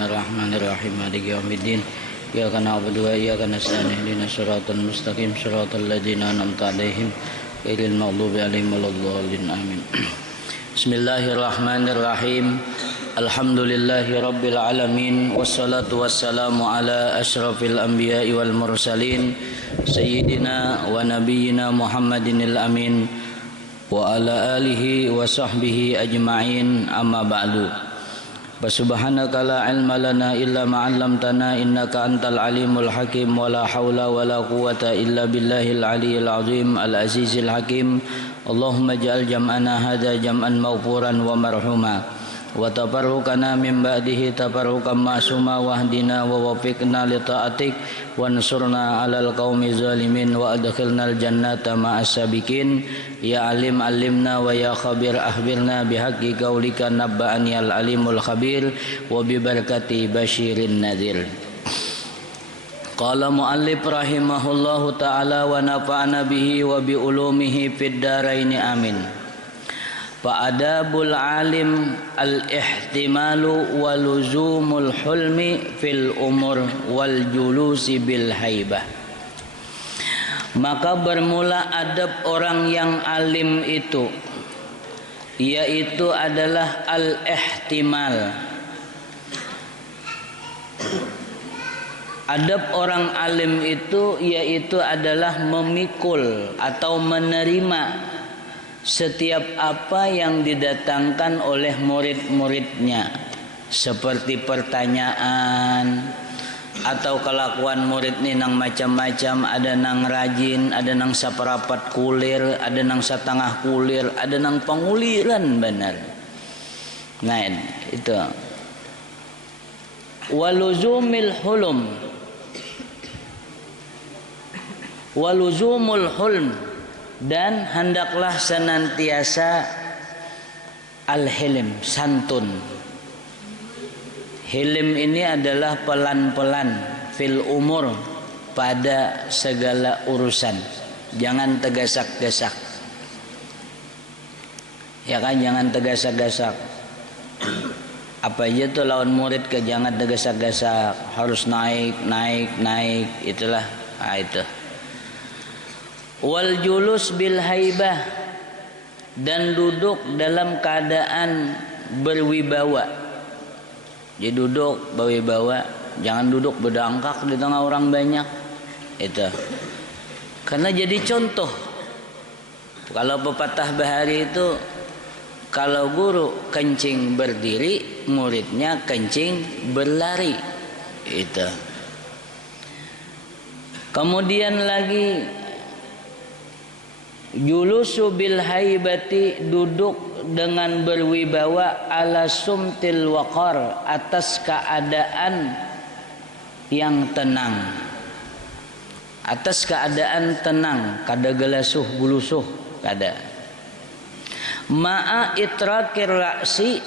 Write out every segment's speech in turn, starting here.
Bismillahirrahmanirrahim. Maliki yaumiddin. Iyyaka na'budu wa iyyaka nasta'in. Ihdinas siratal mustaqim, siratal ladzina an'amta 'alaihim ghairil maghdubi 'alaihim waladdallin. Amin. Bismillahirrahmanirrahim. Alhamdulillahi rabbil alamin. Wassalatu wassalamu ala asyrafil anbiya'i wal mursalin sayyidina wa nabiyyina Muhammadinil amin wa ala alihi wa sahbihi ajma'in, amma ba'du. Subhanaka la ilma lana illa ma 'allamtana innaka antal alimul hakim wa la haula wa la quwwata illa billahil aliyyil azim al azizil hakim. Allahumma ij'al jam'ana hadza jam'an maghfuran wa marhuma wa tafarruqana min ba'dihi tafarruqan ma'suma wahdina wa waffiqna li ta'atik wansurna 'alal qaumi zalimin wa adkhilnal jannata ma'as sabiqin. Ya alim alimna wa ya khabir akhbirna bihaqqi qaulika nabba'ani al alimul khabir wa bi barakati basyirin nadhir. Qala muallif rahimahullahu ta'ala wa nafa'ana bihi wa bi ulumihi fid dharain amin. Fa'adabul alim al-ihtimalu wa luzumul hulmi fil umur wal julusi bil haibah. Maka bermula adab orang yang alim itu, yaitu adalah al-ihtimal. Adab orang alim itu yaitu adalah memikul atau menerima setiap apa yang didatangkan oleh murid-muridnya, seperti pertanyaan atau kelakuan murid ni nang macam-macam. Ada nang rajin, ada nang saperapat kulir, ada nang setengah kulir, ada nang penguliran benar. Nah itu waluzumil hulum, waluzumul hulm, dan hendaklah senantiasa al-hilim, santun. Hilim ini adalah pelan-pelan fil umur, pada segala urusan. Jangan tegasak-gasak. Ya kan, jangan tegasak-gasak. Apa aja tuh lawan murid ke jangan tegasak-gasak, harus naik, itulah. Nah, itu. Wal julus bil haibah, dan duduk dalam keadaan berwibawa. Jadi duduk berwibawa, jangan duduk berdangkak di tengah orang banyak. Itu. Karena jadi contoh. Kalau pepatah bahari itu, kalau guru kencing berdiri, muridnya kencing berlari. Itu. Kemudian lagi julusu bil haibati, duduk dengan berwibawa, ala sumtil waqar, atas keadaan yang tenang, atas keadaan tenang, kada gelasuh bulusuh, kada. Ma'a itrakir ra'si,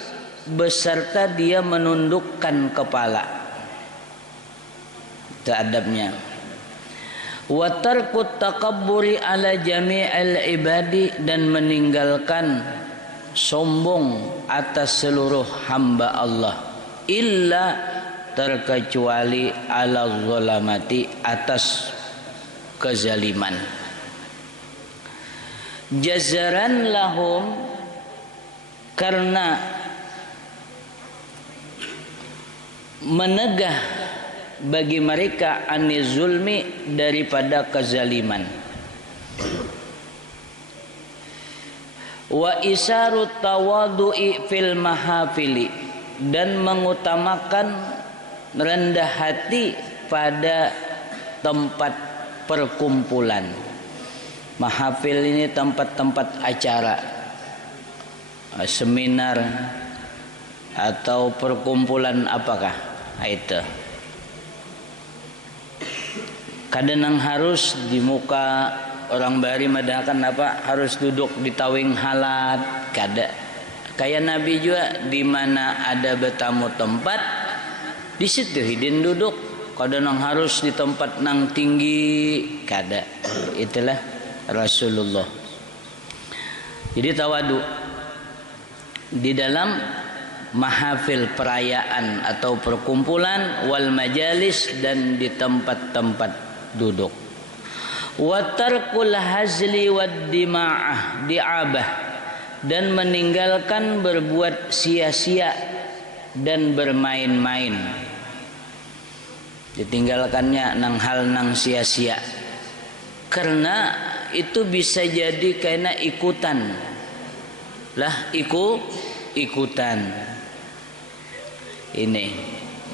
beserta dia menundukkan kepala. Itu adabnya. Wa tarkut takabburi ala jami'il ibadi, dan meninggalkan sombong atas seluruh hamba Allah, illa terkecuali ala zalamati, atas kezaliman. Jazaran lahum, karena menegah bagi mereka anizulmi, daripada kezaliman. Wa isarut tawadu'i fil mahafili, dan mengutamakan rendah hati pada tempat perkumpulan. Mahafil ini tempat-tempat acara, seminar atau perkumpulan apakah itu. Kadang harus di muka orang bari madakan apa, harus duduk di tawing halat, kada. Kayak Nabi juga, di mana ada bertamu tempat, di situ hidin duduk. Kadang harus di tempat nang tinggi, kada. Itulah Rasulullah. Jadi tawadu di dalam mahafil perayaan atau perkumpulan, wal majalis dan di tempat-tempat duduk. Wa tarkul hazli wad di'abah dan meninggalkan berbuat sia-sia dan bermain-main. Ditinggalkannya nang hal nang sia-sia, karena itu bisa jadi karena ikutan lah, ikutan ini.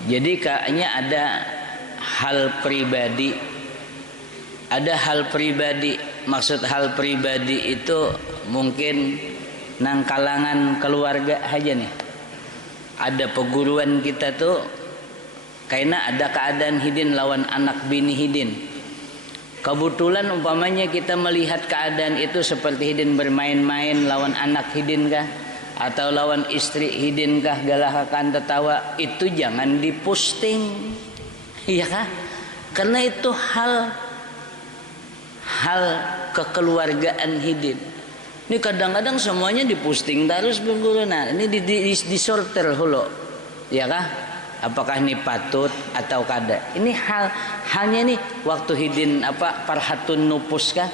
Jadi kayaknya ada hal pribadi, maksud hal pribadi itu mungkin nang kalangan keluarga aja nih. Ada peguruan kita tuh karena ada keadaan hidin lawan anak bini hidin. Kebetulan umpamanya kita melihat keadaan itu seperti hidin bermain-main lawan anak hidin kah, atau lawan istri hidin kah, galahakan tertawa, itu jangan diposting, iya kah? Karena itu hal kekeluargaan hidin. Ini kadang-kadang semuanya diposting terus berguru. Nah, ini disorter hulu, ya kah? Apakah ini patut atau kada? Ini halnya nih waktu hidin parhatun nupus kah?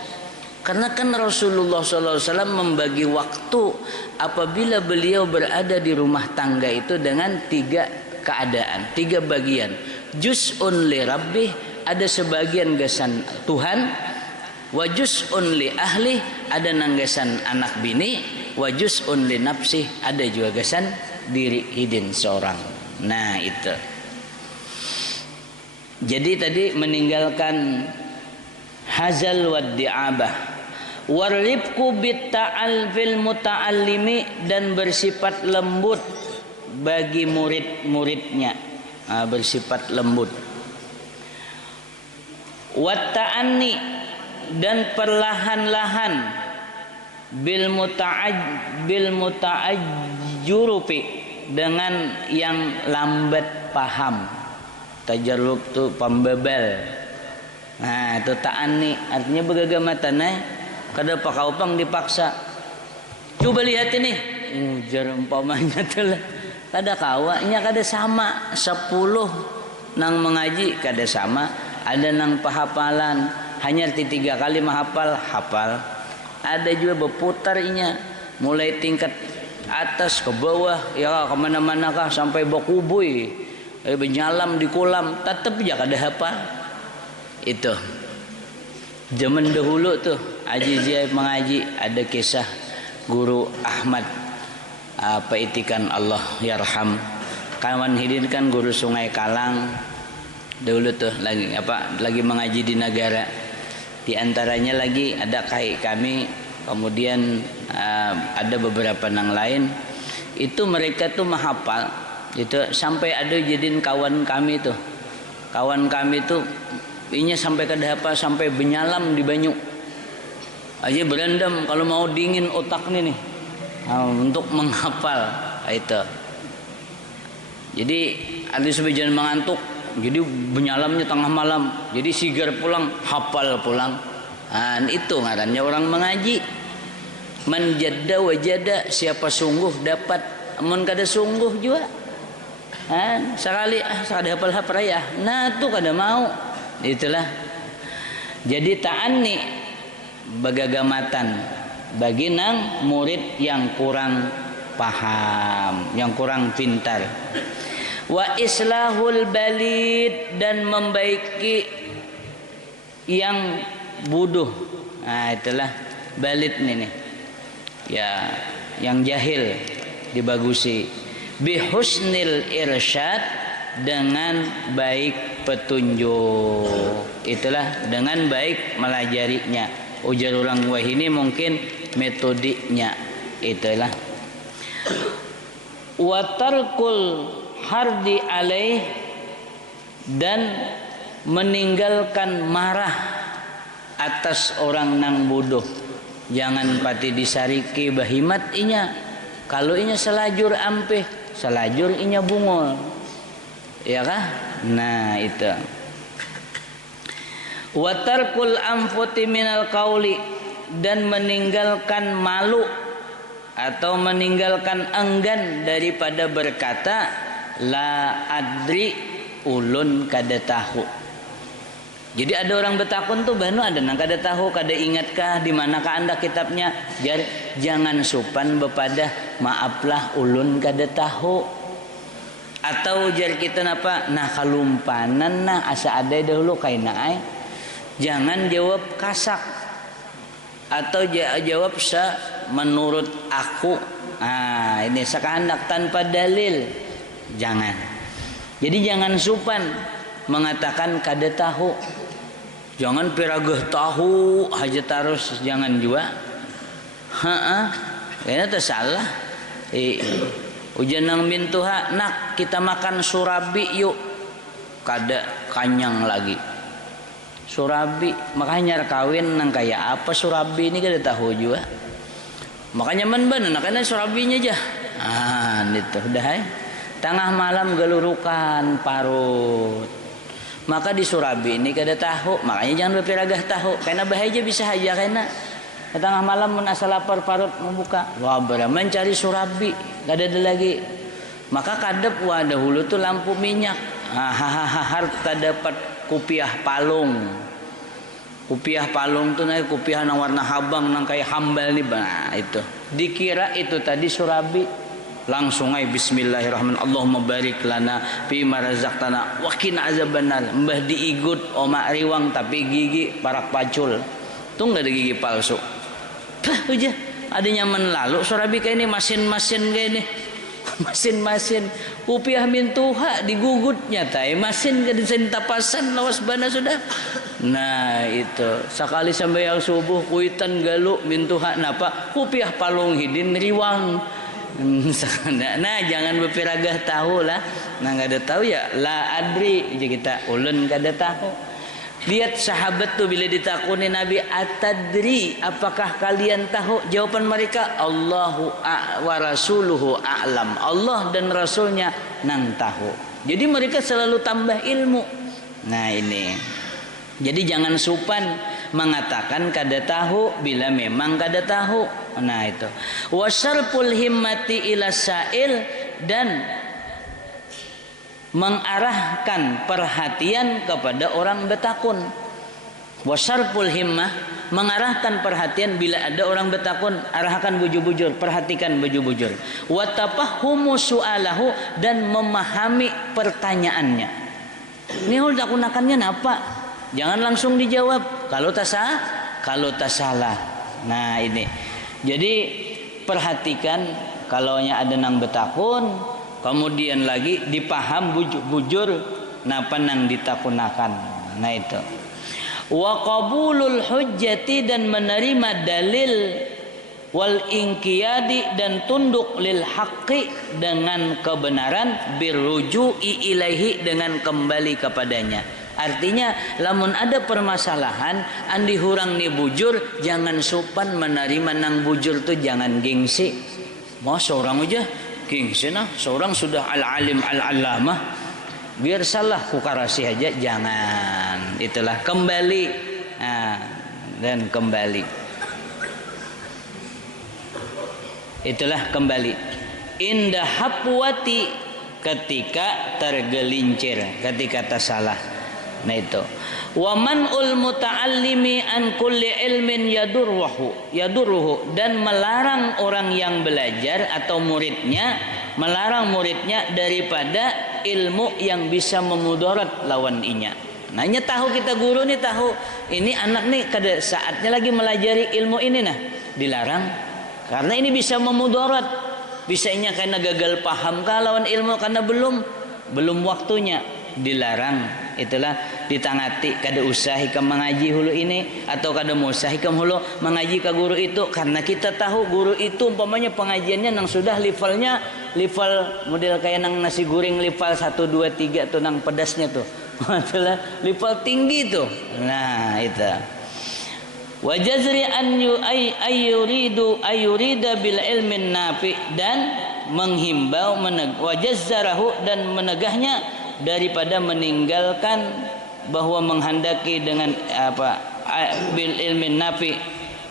Karena kan Rasulullah SAW membagi waktu apabila beliau berada di rumah tangga itu dengan 3 keadaan, 3 bagian. Juz'un li rabbih, ada sebagian gasan Tuhan. Wa juz'un li ahli, ada nanggasan anak bini. Wa juz'un li nafsih, ada juga gasan diri hidin seorang. Nah itu. Jadi tadi meninggalkan hazal wad di'abah, warifqu bitta'al fil muta'allimi, dan bersifat lembut bagi murid-muridnya, bersifat lembut. Watta'anni, dan perlahan-lahan bil muta'ajjurupi, dengan yang lambat paham. Tajarrub tu pembebel. Nah itu ta'ani, artinya begagamatan. Kada pakaupang dipaksa. Coba lihat ini, ujar umpamanya tuh lah. Kada kawanya kada sama 10 nang mengaji kada sama. Ada nang pahafalan hanya 3 kali menghafal, hafal. Ada juga berputar inya, mulai tingkat atas ke bawah, ya kemana-mana kah, sampai bakubui, menyalam di kolam, tetap ya kada hafal. Itu zaman dahulu tuh Haji Zia mengaji, ada kisah guru Ahmad Itikan Allah yarham, kawan hidin kan guru Sungai Kalang dahulu tuh lagi mengaji di negara. Di antaranya lagi ada kai kami, kemudian ada beberapa nang lain, itu mereka tuh menghafal itu sampai ada jadiin kawan kami tuh inya sampai kada hafal, sampai benyalam di banyu aja berendam kalau mau dingin otak nih untuk menghafal itu. Jadi ada sebagian mengantuk, jadi benyalamnya tengah malam, jadi sigar pulang hafal pulang. Itu ngarannya orang mengaji. Man jadda wajada, siapa sungguh dapat, amun kada sungguh juga. Sekali kada hafal ya. Nah tu kada mau. Itulah. Jadi ta'anni bagagamatan bagi nang murid yang kurang paham, yang kurang pintar. Wa islahul balid, dan membaiki yang bodoh. Itulah balid nih. Ya, yang jahil dibagusi. Bihusnil irsyad, dengan baik petunjuk. Itulah dengan baik melajarinya. Ujar ulang wah ini mungkin metodiknya. Itulah. Wa tarkul hardi alaih, dan meninggalkan marah atas orang nang bodoh. Jangan pati disariki bahimat inya. Kalau inya selajur ampeh, selajur inya bungol. Ya kah? Nah itu. Wa tarkul anfuti minal qauli, dan meninggalkan malu atau meninggalkan enggan daripada berkata la adri ulun kada tahu. Jadi ada orang betakun tuh banu ada nang kada tahu, kada ingatkah di manakah anda kitabnya? Jangan supan bepada maaflah ulun kada tahu. Atau jar kita napa nah kalumpanan nah asa ada dahulu kaina ai. Jangan jawab kasak atau jawab menurut aku. Ah, ini sakahandak tanpa dalil. Jangan. Jadi jangan supan mengatakan kada tahu. Jangan piragah tahu aja terus, jangan juga. Kayaknya itu salah. Ujian nang bintuha, nak kita makan surabi yuk. Kada kanyang lagi. Surabi, makanya kawin nang kayak apa surabi ini kada tahu juga. Makanya menban, nakanya surabinya aja. Ah, itu udah. Tengah malam gelurukan parut. Maka di surabi ini kada tahu, makanya jangan berpiragah tahu, karena bahaya bisa aja karena tengah malam menasa lapar parut membuka, wah mencari surabi, kada ada lagi. Maka kadep wah dahulu tuh lampu minyak, harta dapat kupiah palung. Kupiah palung tuh naik kupiah nang warna habang nang kayak hambal nih, nah itu. Dikira itu tadi surabi. Langsung aja bismillahirrahmanirrahim. Allahumma barik lana fi ma razaqtana wa qina azabannar. Mbah diigut omak riwang tapi gigi parak pacul. Tuh enggak ada gigi palsu. Bah aja ada nyaman lalu surabi kayak ini masin-masin kayak ini. Masin-masin upiah mintuha digugutnya tay masin jadi sentapasan lawas bana sudah. Nah itu sekali sampai yang subuh kuitan galu mintuha napa upiah palung hidin riwang. Nah jangan berpiragah tahu lah. Nah nggak ada tahu ya la adri jadi kita ulun nggak ada tahu. Lihat sahabat tuh bila ditakuni Nabi atadri apakah kalian tahu? Jawaban mereka Allahu wa rasuluhu a'lam. Allah dan rasulnya nang tahu. Jadi mereka selalu tambah ilmu. Nah ini. Jadi jangan supan mengatakan kada tahu bila memang kada tahu. Nah itu. Wasarful himmati ila sa'il dan mengarahkan perhatian kepada orang betakun. Wasarful himmah mengarahkan perhatian bila ada orang betakun, arahkan bujur-bujur, perhatikan bujur-bujur. Wa tafahhumu su'alahu dan memahami pertanyaannya. Ini hul dakunakannya apa? Jangan langsung dijawab kalau tak salah. Nah ini. Jadi perhatikan kalaunya ada nang betakun, kemudian lagi dipaham bujur napa nang ditakunakan. Nah itu. Wa qabulul hujjati dan menerima dalil wal inqiyadi dan tunduk lil haqqi dengan kebenaran birruju'i ilaihi dengan kembali kepadanya. Artinya lamun ada permasalahan andi hurang ni bujur jangan supan menerima nang bujur tu jangan gengsi. Mau seorang aja gengsi nah, seorang sudah al-alim al-allamah biar salah kukarasi aja jangan. Itulah kembali dan kembali. Itulah kembali. Indah hapwati ketika tergelincir, ketika tersalah. Nah itu. Wa man'ul muta'allimi an kulli ilmin yadurruhu dan melarang orang yang belajar atau muridnya melarang muridnya daripada ilmu yang bisa memudarat lawan inya. Nanya tahu kita guru nih tahu ini anak nih kada saatnya lagi melajari ilmu ini nah dilarang karena ini bisa memudarat bisanya karena gagal paham kah lawan ilmu karena belum waktunya dilarang. Itulah ditangati kada usah hikam mengaji hulu ini atau kada mau usah hikam hulu mengaji ke guru itu karena kita tahu guru itu umpamanya pengajiannya nang sudah level model kayak nang nasi goreng level 1 2 3 tuh nang pedasnya tuh. Itulah level tinggi tuh. Nah itu. Wa jazri an ayurida bil ilmin nafi dan menghimbau wajazzarahu dan menegahnya daripada meninggalkan bahwa menghendaki dengan bil ilmin nafi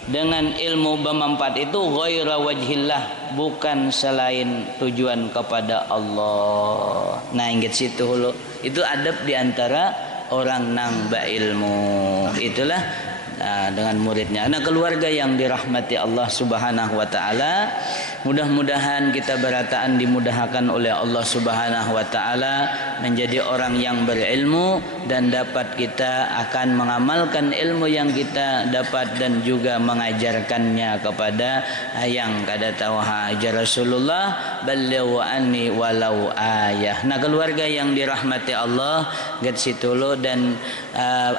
dengan ilmu bermanfaat itu ghaira wajhillah, bukan selain tujuan kepada Allah. Nah ingat situ hulu, itu adab diantara orang nang berilmu. Itulah dengan muridnya. Nah keluarga yang dirahmati Allah Subhanahu wa taala, mudah-mudahan kita berataan dimudahkan oleh Allah Subhanahu wa taala menjadi orang yang berilmu dan dapat kita akan mengamalkan ilmu yang kita dapat dan juga mengajarkannya kepada yang kada tahu hajar Rasulullah ballighu anni walau ayah. Nah keluarga yang dirahmati Allah gat situlo, dan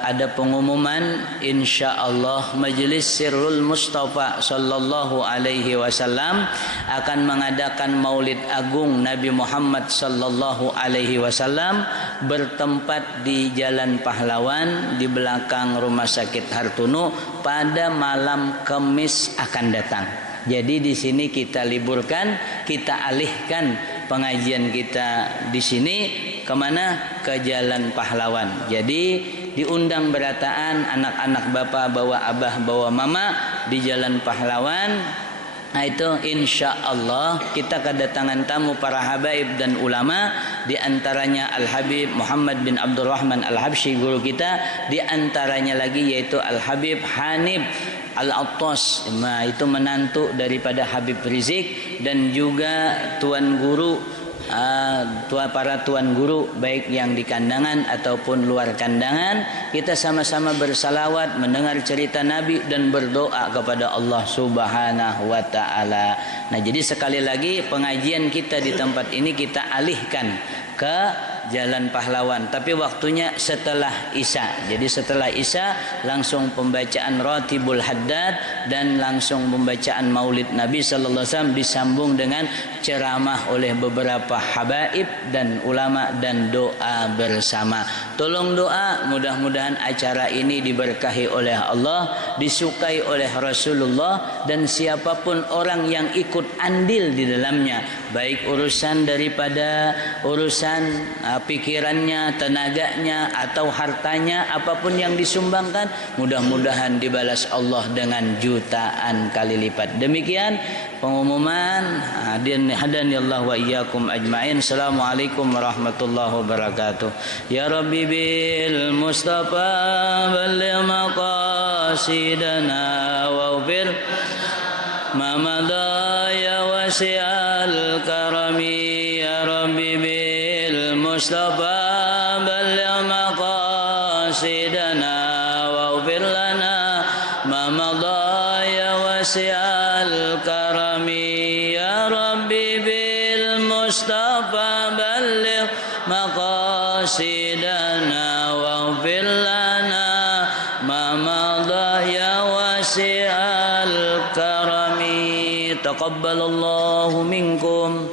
ada pengumuman insyaallah Majelis Sirrul Mustafa sallallahu alaihi wasallam akan mengadakan Maulid Agung Nabi Muhammad sallallahu alaihi wasallam bertempat di Jalan Pahlawan di belakang Rumah Sakit Hartono pada malam Kamis akan datang. Jadi di sini kita liburkan, kita alihkan pengajian kita di sini kemana? Ke Jalan Pahlawan. Jadi diundang berataan anak-anak bapak bawa abah bawa mama di Jalan Pahlawan. Nah itu insya Allah kita kedatangan tamu para habaib dan ulama, di antaranya Al Habib Muhammad bin Abdul Rahman Al Habsyi guru kita, di antaranya lagi yaitu Al Habib Hanif Al-Attas, nah itu menantu daripada Habib Rizik, dan juga tuan guru para tuan guru baik yang di kandangan ataupun luar kandangan. Kita sama-sama bersalawat, mendengar cerita Nabi dan berdoa kepada Allah Subhanahu wa taala. Nah, jadi sekali lagi pengajian kita di tempat ini kita alihkan ke Jalan Pahlawan, tapi waktunya setelah Isya. Jadi setelah Isya langsung pembacaan Ratibul Haddad dan langsung pembacaan Maulid Nabi sallallahu alaihi wasallam disambung dengan ceramah oleh beberapa habaib dan ulama dan doa bersama. Tolong doa, mudah-mudahan acara ini diberkahi oleh Allah, disukai oleh Rasulullah, dan siapapun orang yang ikut andil di dalamnya, baik urusan daripada urusan pikirannya, tenaganya atau hartanya, apapun yang disumbangkan, mudah-mudahan dibalas Allah dengan jutaan kali lipat. Demikian pengumuman. Hadanillah wa iyyakum ajmain. Assalamualaikum warahmatullahi wabarakatuh. Ya Rabbi bil Mustafa balligh maqasidana waghfir ma madha ya wasi'al karami. Ya Rabbi bil Mustafa balligh maqasidana waghfir lana ma madha ya wasi'al karami. Ya Rabbi bil Mustafa balligh maqasidana waghfir lana ma madha ya wasi'al karami. Taqabbalallahu minkum.